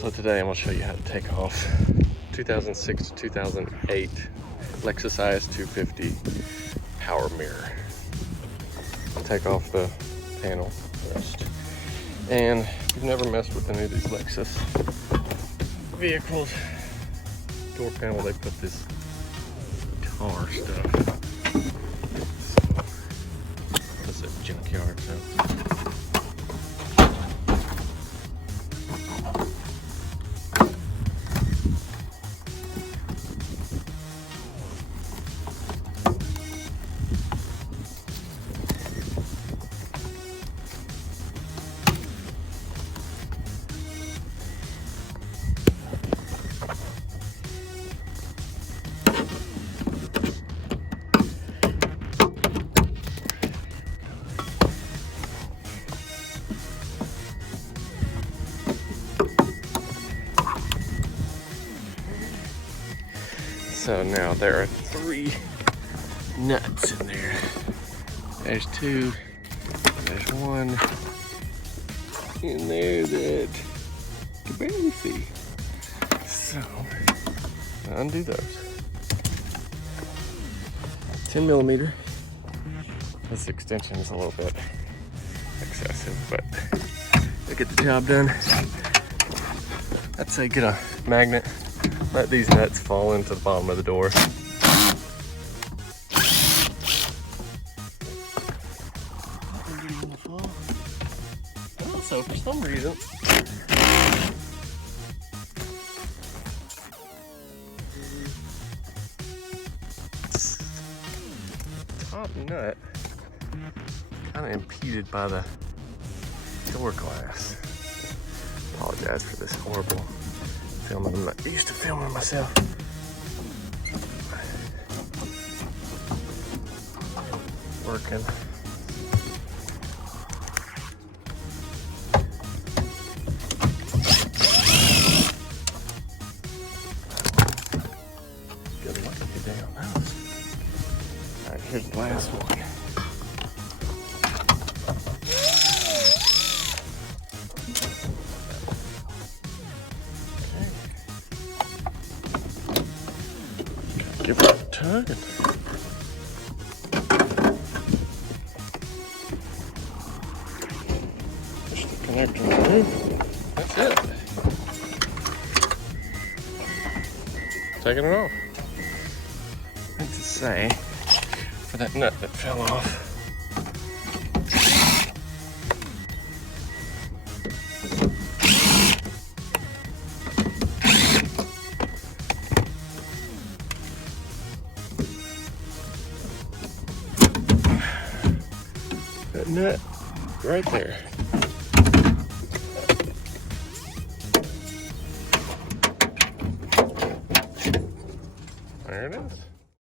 So today I'm going to show you how to take off 2006 to 2008 Lexus IS250 power mirror. I'll take off the panel first. And if you've never messed with any of these Lexus vehicles, door panel, they put this tar stuff. So, this is a junkyard, so. So now there are 3 nuts in there. There's 2, there's 1 in there that you can barely see. So undo those. 10 millimeter. This extension is a little bit excessive, but to get the job done, I'd say get a magnet. Let these nuts fall into the bottom of the door. Also, for some reason, top nut kind of impeded by the door glass. Apologize for this horrible filming. I'm not used to filming myself. Working. Good luck with your damn mouse. Alright, here's the last one. Give it a tug and push the connector removed. That's it. Taking it off. I meant to say, for that nut that fell off, that nut right there. There it is.